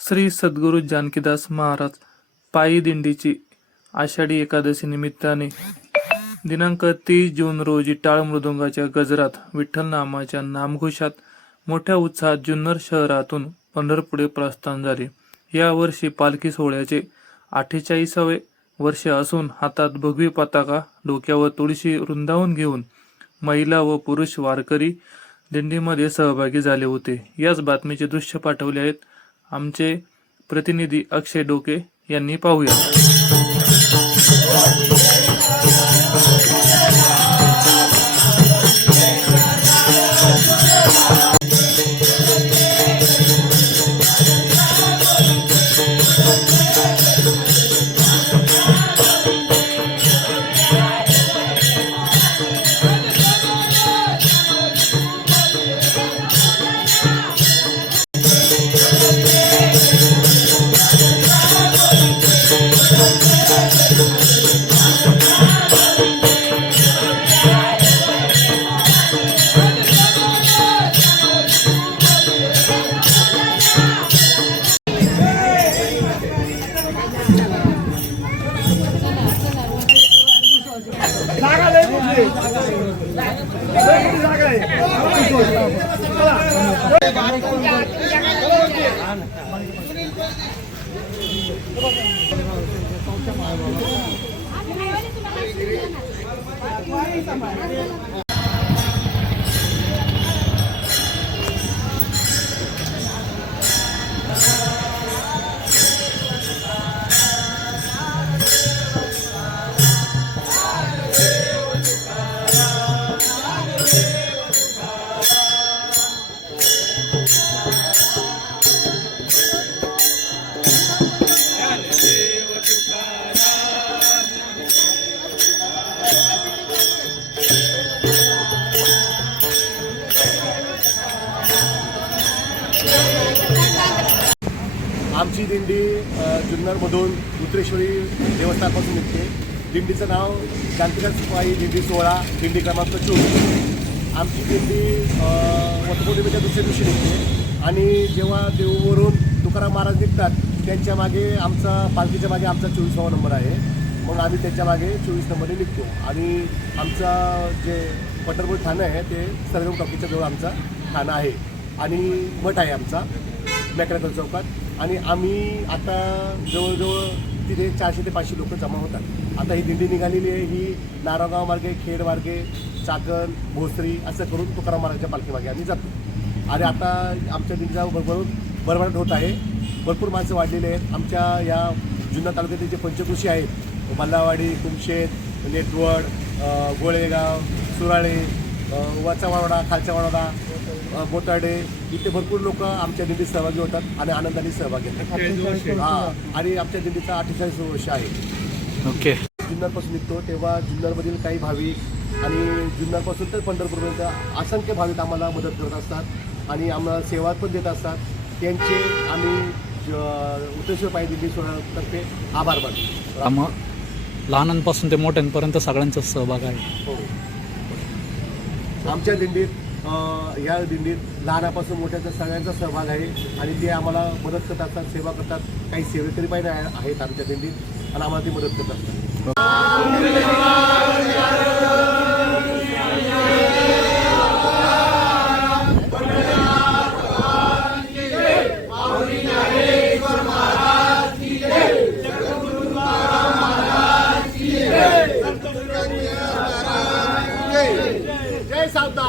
श्री सद्गुरू जानकीदास महाराज पायी दिंडीची आषाढी एकादशी निमित्ताने दिनांक 30 जून रोजी टाळ मृदुंगाच्या गजरात विठ्ठल नामाच्या नामघोषात मोठ्या उत्साहात जुन्नर शहरातून पंढरपुढे प्रस्थान झाले. या वर्षी पालखी सोहळ्याचे 48वे वर्ष असून हातात भगवी पताका, डोक्यावर तुळशी वृंदावन घेऊन महिला व पुरुष वारकरी दिंडीमध्ये सहभागी झाले होते. याच बातमीचे दृश्य पाठवले आहेत आमचे प्रतिनिधी अक्षय डोके यांनी. पाहूया. आमची दिंडी जुन्नरमधून उत्तरेश्वरी देवस्थानपासून निघते. दिंडीचं नाव जानकीदास पायी दिंडी सोहळा, दिंडी क्रमांक 24. आमची दिंडी वटपौर्णिमेच्या दुसऱ्या दिवशी निघते आणि जेव्हा देऊवरून तुकाराम महाराज निघतात त्यांच्या मागे आमचा पालखीच्या मागे आमचा 24वा नंबर आहे. मग आम्ही त्यांच्या मागे 24 नंबरने निघतो आणि आमचा जे पंढरपूर ठाणं आहे ते सरगम टॉकीच्या जवळ आमचा ठाणं आहे आणि मठ आहे आमचा मेकॅनिकल चौकात. आणि आम्ही आता जवळजवळ तिथे 400 ते 500 लोक जमा होतात. आता ही दिंडी निघालेली आहे. ही नारायणगाव मार्गे, खेड मार्गे, चाकण, भोसरी असं करून तुकाराम महाराजांच्या पालखीमागे आम्ही जातो. आणि आता आमच्या दिंडीचा भरभराट होत आहे. भरपूर माणसं वाढलेली आहेत. आमच्या या जुन्नर तालुक्यातील जे पंचकृषी आहेत मल्लावाडी, कुमशेत, नेटवड, गोळेगाव, सुराळे, वरचा वाडा, खालचा वाडा, बोटाडे इथे भरपूर लोक आमच्या दिंडीत सहभागी होतात आणि आनंदाने सहभागी होतात. आणि आमच्या दिंडीचा 48 वर्ष आहे. ओके. जुन्नरपासून निघतो तेव्हा जुन्नरमधील काही भाविक आणि जुन्नरपासून तर पंढरपूरपर्यंत असंख्य भाविक आम्हाला मदत करत असतात आणि आम्हाला सेवा पण देत असतात. त्यांचे आम्ही उत्तरेश्वर पायी दिंडी सोहळ्यातर्फे आभार मानतो. लहानांपासून ते मोठ्यांपर्यंत सगळ्यांचा सहभाग आहे. हो. आमच्या दिंडीत या दिंडीत लहानापासून मोठ्याचा सगळ्यांचा सहभाग आहे आणि ते आम्हाला मदत करत असतात, सेवा करतात. काही सेवेकरी पण आहेत आमच्या दिंडीत आणि आम्हाला ती मदत करत असतात. जय सावता.